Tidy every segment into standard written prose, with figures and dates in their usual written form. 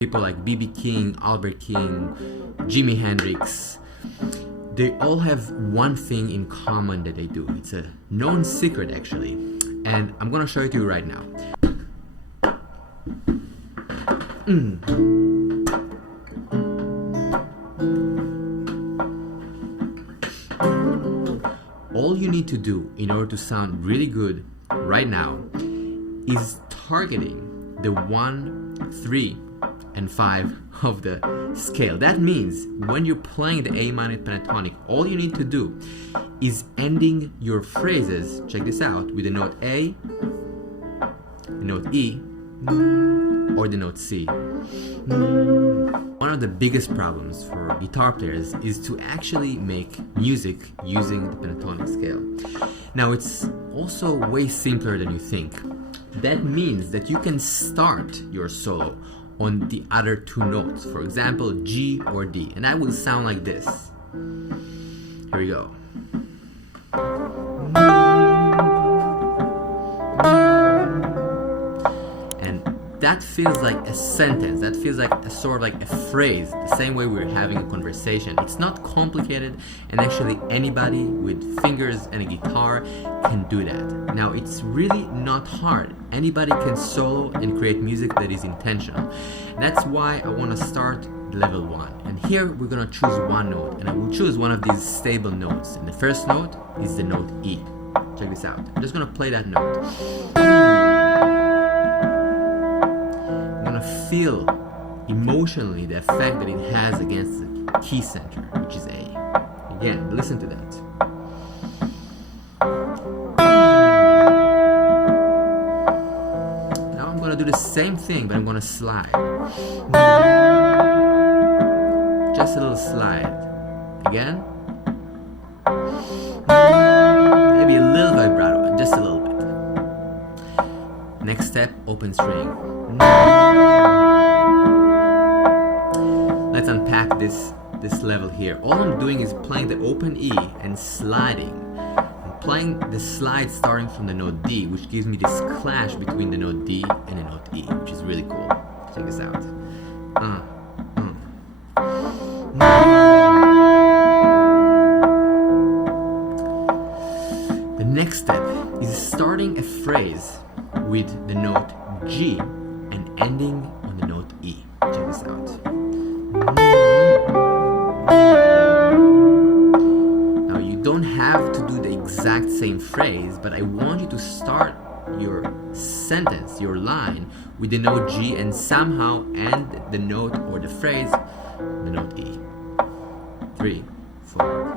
people like B.B. King, Albert King, Jimi Hendrix, they all have one thing in common that they do. It's a known secret, actually, and I'm gonna show it to you right now. All you need to do in order to sound really good right now is targeting the 1, 3, and 5 of the scale. That means when you're playing the A minor pentatonic, all you need to do is ending your phrases, check this out, with the note A, the note E, or the note C. One of the biggest problems for guitar players is to actually make music using the pentatonic scale. Now, it's also way simpler than you think. That means that you can start your solo on the other 2 notes, for example, G or D, and that will sound like this. Here we go. That feels like a sentence, that feels like a sort of like a phrase, the same way we're having a conversation. It's not complicated, and actually anybody with fingers and a guitar can do that. Now, it's really not hard. Anybody can solo and create music that is intentional. And that's why I want to start level 1. And here we're going to choose one note, and I will choose one of these stable notes. And the first note is the note E. Check this out. I'm just going to play that note. Feel emotionally the effect that it has against the key center, which is A. Again, listen to that. Now I'm going to do the same thing, but I'm going to slide. Just a little slide. Again. Maybe a little vibrato, just a little bit. Next step, open string. Let's unpack this level here. All I'm doing is playing the open E and sliding. I'm playing the slide starting from the note D, which gives me this clash between the note D and the note E, which is really cool. Check this out. The next step is starting a phrase with the note G and ending on the note E. Check this out. Now, you don't have to do the exact same phrase, but I want you to start your sentence, your line, with the note G and somehow end the note or the phrase, the note E. 3, 4.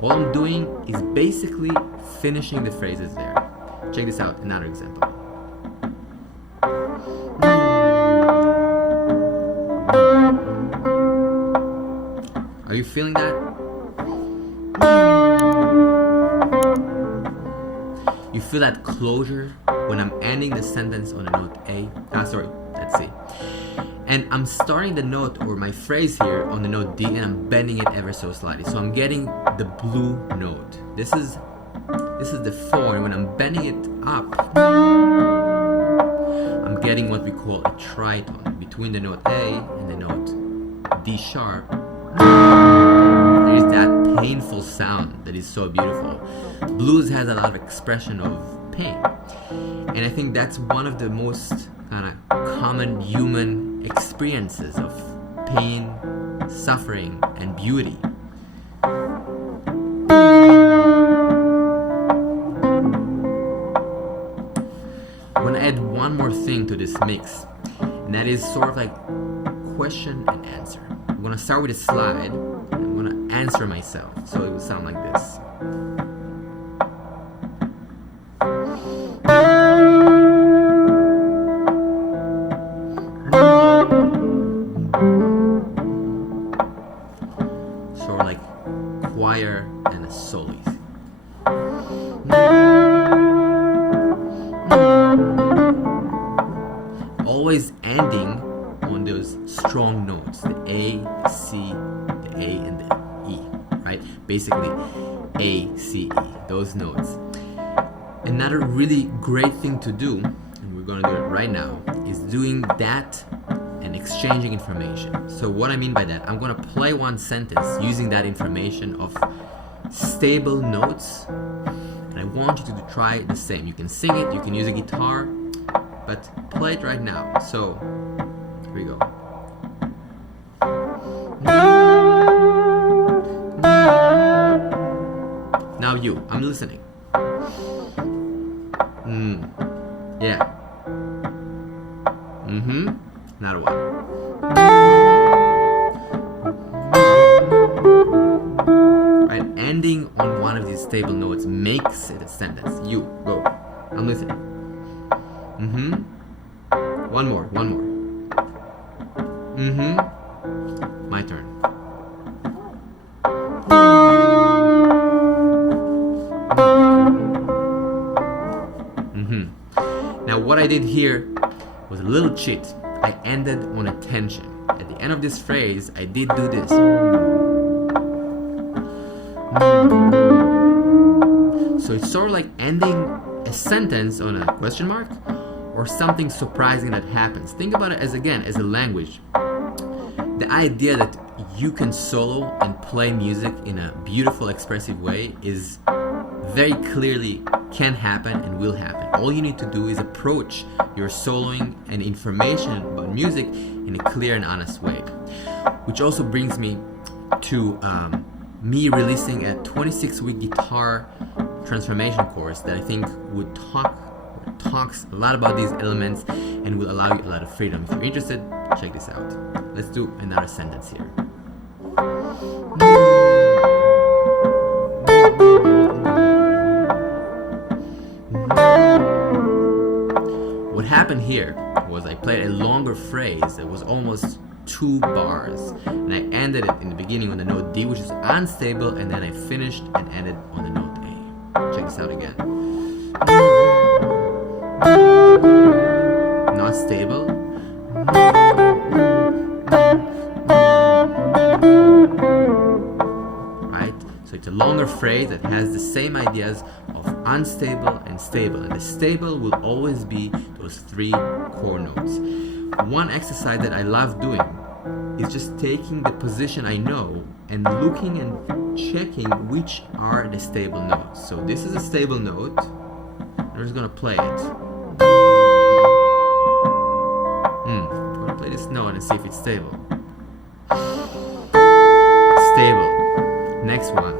All I'm doing is basically finishing the phrases there. Check this out, another example. Are you feeling that? You feel that closure when I'm ending the sentence on the note A? That's C. And I'm starting the note or my phrase here on the note D, and I'm bending it ever so slightly. So I'm getting the blue note. This is the 4, and when I'm bending it up, I'm getting what we call a tritone between the note A and the note D sharp. There is that painful sound that is so beautiful. Blues has a lot of expression of pain, and I think that's one of the most kind of common human experiences of pain, suffering, and beauty. I want to add one more thing to this mix, and that is sort of like question and answer. I'm going to start with a slide, and I'm going to answer myself, so it will sound like this. Sort of like choir and a solo. Always ending on those strong notes, the A, the C, the A, and the E, right? Basically A, C, E, those notes. Another really great thing to do, and we're gonna do it right now, is doing that and exchanging information. So what I mean by that, I'm gonna play one sentence using that information of stable notes, and I want you to try the same. You can sing it, you can use a guitar, but play it right now. So here we go. Now you, I'm listening. Yeah. Another one. Right, ending on one of these stable notes makes it a sentence. You, go. I'm listening. One more. My turn. Now what I did here was a little cheat. I ended on a tension. At the end of this phrase, I did do this. So it's sort of like ending a sentence on a question mark or something surprising that happens. Think about it as a language. The idea that you can solo and play music in a beautiful, expressive way is very clearly can happen and will happen. All you need to do is approach your soloing and information about music in a clear and honest way. Which also brings me to me releasing a 26-week guitar transformation course that I think would talks a lot about these elements and will allow you a lot of freedom. If you're interested, check this out. Let's do another sentence here. What happened here was I played a longer phrase that was almost 2 bars, and I ended it in the beginning on the note D, which is unstable, and then I finished and ended on the note A. Check this out again. Not stable. Right? So it's a longer phrase that has the same ideas of unstable and stable, and the stable will always be those 3 core notes. One exercise that I love doing is just taking the position I know and looking and checking which are the stable notes. So this is a stable note. I'm just gonna play it. I'm gonna play this note and see if it's stable. Stable. Next one.